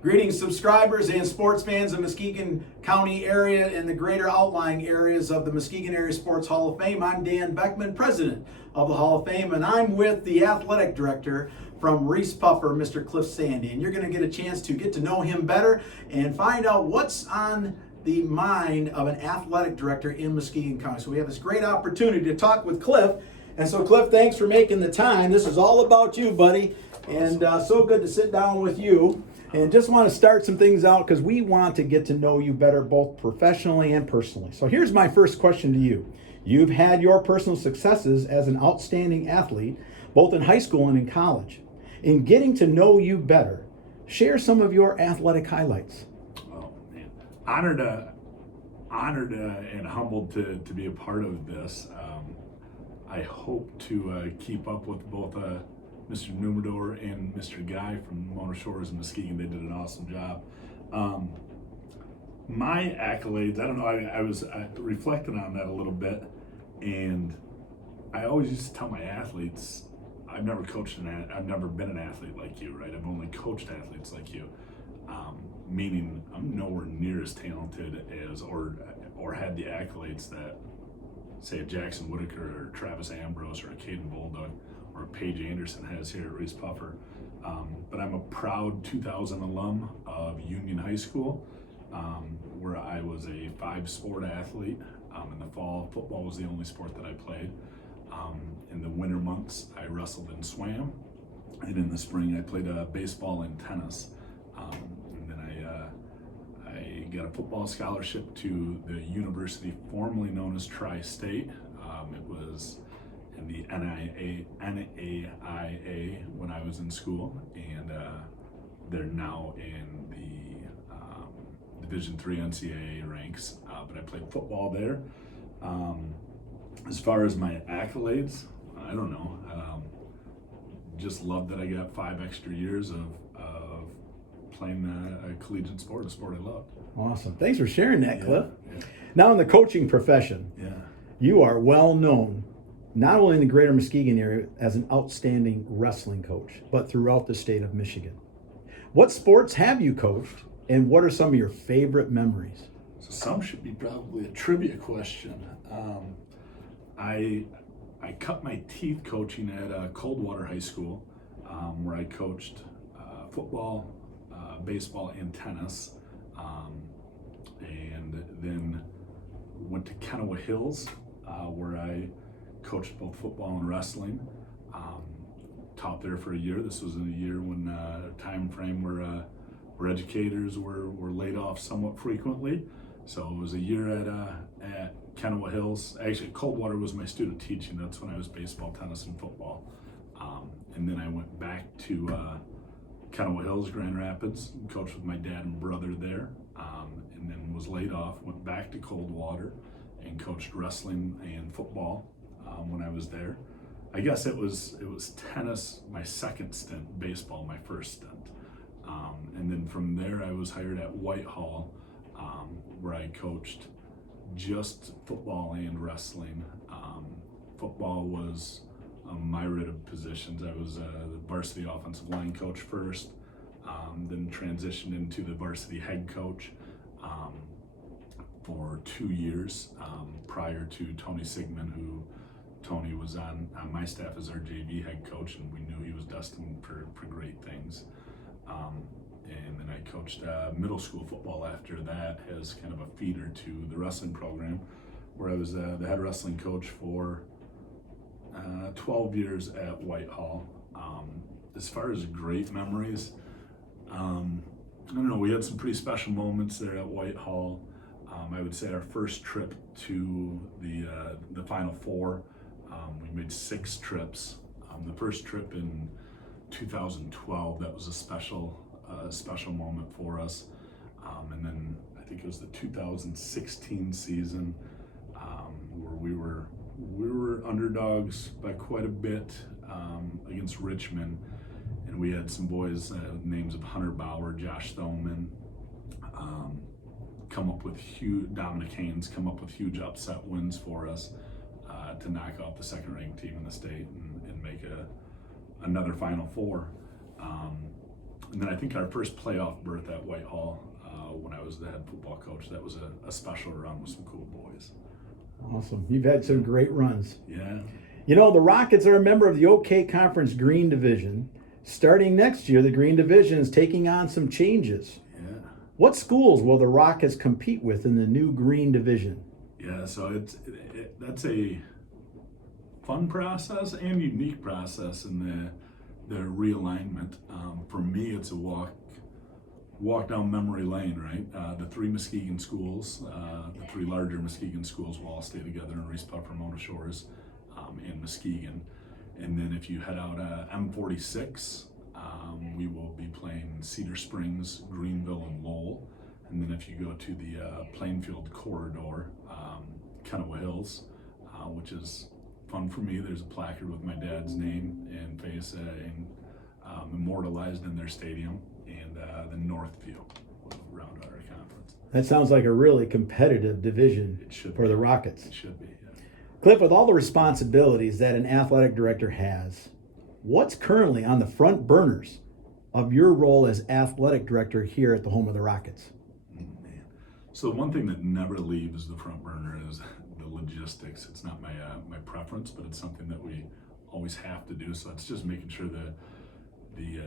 Greetings, subscribers and sports fans of Muskegon County area and the greater outlying areas of the Muskegon Area Sports Hall of Fame. I'm Dan Beckman, president of the Hall of Fame, and I'm with the athletic director from Reese Puffer, Mr. Cliff Sandee. And you're going to get a chance to get to know him better and find out what's on the mind of an athletic director in Muskegon County. So we have this great opportunity to talk with Cliff. And so, Cliff, thanks for making the time. This is all about you, buddy. And so good to sit down with you. And just want to start some things out because we want to get to know you better, both professionally and personally. So here's my first question to you. You've had your personal successes as an outstanding athlete, both in high school and in college. In getting to know you better, share some of your athletic highlights. Oh, man. Honored and humbled to be a part of this. I hope to keep up with both Mr. Numador and Mr. Guy from Mona Shores in Muskegon. They did an awesome job. My accolades, I don't know, I was reflecting on that a little bit, and I always used to tell my athletes, I've never been an athlete like you, right? I've only coached athletes like you, meaning I'm nowhere near as talented as or had the accolades that, say, a Jackson Whitaker or Travis Ambrose or a Caden Bulldog or Paige Anderson has here at Reese Puffer. But I'm a proud 2000 alum of Union High School, where I was a 5-sport athlete. In the fall, football was the only sport that I played. In the winter months, I wrestled and swam. And in the spring, I played baseball and tennis. And then I got a football scholarship to the university formerly known as Tri-State. It was in the NAIA when I was in school, and they're now in the Division III NCAA ranks, but I played football there. As far as my accolades, I don't know. Just love that I got 5 extra years of playing a collegiate sport, a sport I loved. Awesome. Thanks for sharing that, Cliff. Yeah. Now in the coaching profession, you are well known not only in the greater Muskegon area as an outstanding wrestling coach, but throughout the state of Michigan. What sports have you coached, and what are some of your favorite memories? So some should be probably a trivia question. I cut my teeth coaching at Coldwater High School, where I coached football, baseball, and tennis, and then went to Kennewa Hills, where I coached both football and wrestling. Taught there for a year. This was in a year when time frame where educators were laid off somewhat frequently. So it was a year at Kennewa Hills. Actually, Coldwater was my student teaching. That's when I was baseball, tennis, and football. And then I went back to Kennewa Hills, Grand Rapids, and coached with my dad and brother there. And then was laid off, went back to Coldwater and coached wrestling and football when I was there. I guess it was tennis my second stint, baseball my first stint. And then from there I was hired at Whitehall, where I coached just football and wrestling. Football was a myriad of positions. I was the varsity offensive line coach first, then transitioned into the varsity head coach for 2 years prior to Tony Sigmund, who Tony was on my staff as our JV head coach, and we knew he was destined for great things. And then I coached middle school football after that as kind of a feeder to the wrestling program, where I was the head wrestling coach for 12 years at Whitehall. As far as great memories, I don't know, we had some pretty special moments there at Whitehall. I would say our first trip to the Final Four, we made 6 trips. The first trip in 2012, that was a special moment for us. And then I think it was the 2016 season, where we were underdogs by quite a bit against Richmond, and we had some boys, names of Hunter Bauer, Josh Thoman, Dominic Haynes come up with huge upset wins for us to knock out the second-ranked team in the state and make another Final Four. And then I think our first playoff berth at Whitehall, when I was the head football coach, that was a special run with some cool boys. Awesome. You've had some great runs. Yeah. You know, the Rockets are a member of the OK Conference Green Division. Starting next year, the Green Division is taking on some changes. Yeah. What schools will the Rockets compete with in the new Green Division? Yeah, so that's a fun process and unique process in the realignment. For me, it's a walk down memory lane, right? The three Muskegon schools, the three larger Muskegon schools will all stay together in Reese Puffer, Mona Shores, and Muskegon. And then if you head out M46, we will be playing Cedar Springs, Greenville, and Lowell. And then if you go to the Plainfield corridor, Kennewa Hills, which is fun for me. There's a placard with my dad's name and face immortalized in their stadium, and the Northview will round out our conference. That sounds like a really competitive division for the Rockets. It should be, yeah. Cliff, with all the responsibilities that an athletic director has, what's currently on the front burners of your role as athletic director here at the home of the Rockets? Man. So one thing that never leaves the front burner is the logistics. It's not my preference, but it's something that we always have to do. So it's just making sure that the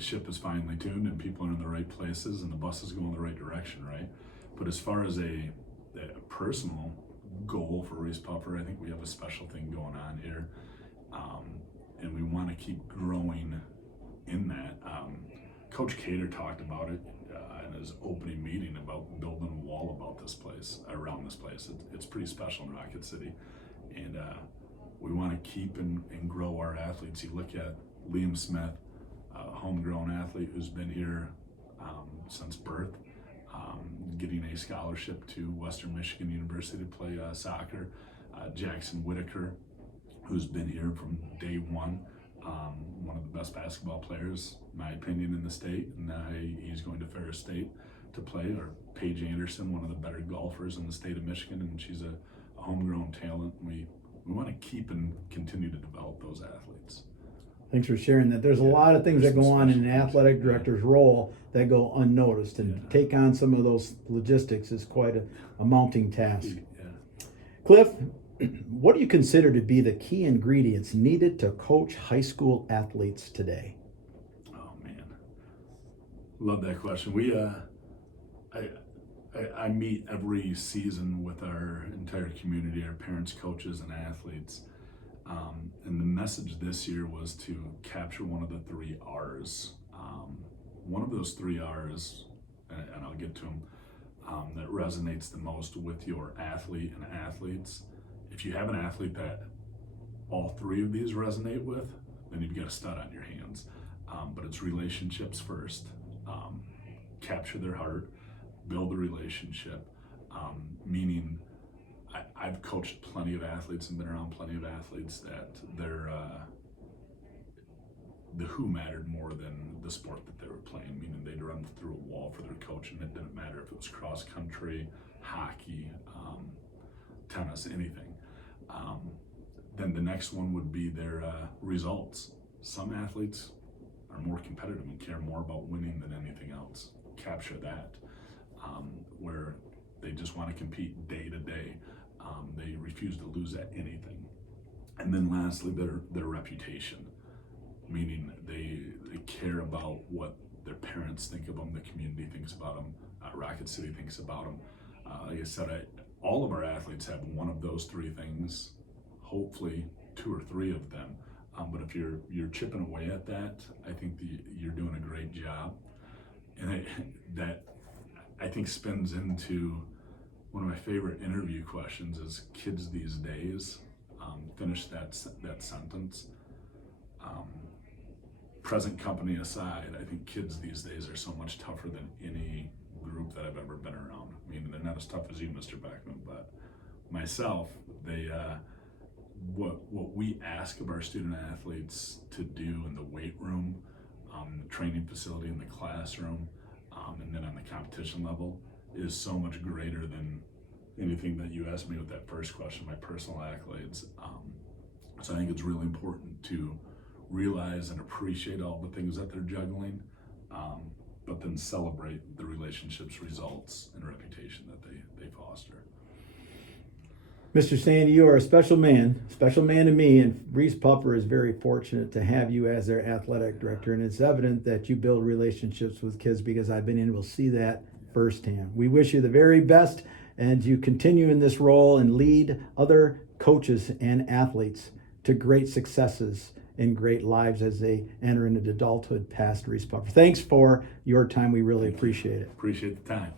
ship is finely tuned and people are in the right places and the bus is going the right direction, right? But as far as a personal goal for Reese Puffer, I think we have a special thing going on here, and we want to keep growing in that. Coach Cater talked about it in his opening meeting about building a wall about this place, around this place. It's pretty special in Rocket City, and we want to keep and grow our athletes. You look at Liam Smith, a homegrown athlete who's been here since birth, getting a scholarship to Western Michigan University to play soccer. Jackson Whitaker, who's been here from day one, one of the best basketball players, in my opinion, in the state, and he's going to Ferris State to play. Or Paige Anderson, one of the better golfers in the state of Michigan, and she's a homegrown talent. We want to keep and continue to develop those athletes. Thanks for sharing that. There's a lot of things that go on in an athletic director's role that go unnoticed, and to take on some of those logistics is quite a mounting task. Yeah. Cliff, what do you consider to be the key ingredients needed to coach high school athletes today? Oh man, love that question. I meet every season with our entire community, our parents, coaches, and athletes. And the message this year was to capture one of the 3 R's. One of those 3 R's, and I'll get to them, that resonates the most with your athlete and athletes. If you have an athlete that all 3 of these resonate with, then you've got a stud on your hands. But it's relationships first. Capture their heart, build a relationship, meaning I've coached plenty of athletes and been around plenty of athletes that the who mattered more than the sport that they were playing, meaning they'd run through a wall for their coach, and it didn't matter if it was cross country, hockey, tennis, anything. Then the next one would be their results. Some athletes are more competitive and care more about winning than anything else. Capture that, where they just want to compete day to day. They refuse to lose at anything. And then lastly, their reputation, meaning they care about what their parents think of them, the community thinks about them, Rocket City thinks about them. Like I said, all of our athletes have one of those 3 things, hopefully 2 or 3 of them. But if you're chipping away at that, I think you're doing a great job. And that I think spins into one of my favorite interview questions is kids these days. Finish that sentence. Present company aside, I think kids these days are so much tougher than any group that I've ever been around. I mean, they're not as tough as you, Mr. Beckman, but myself, what we ask of our student athletes to do in the weight room, the training facility, in the classroom, and then on the competition level is so much greater than anything that you asked me with that first question, my personal accolades. So I think it's really important to realize and appreciate all the things that they're juggling, but then celebrate the relationships, results, and reputation that they foster. Mr. Sandee, you are a special man to me, and Reese Puffer is very fortunate to have you as their athletic director, and it's evident that you build relationships with kids because I've been able to see that firsthand. We wish you the very best, and you continue in this role and lead other coaches and athletes to great successes and great lives as they enter into adulthood past Reese Puffer. Thanks for your time. We really appreciate it. Appreciate the time.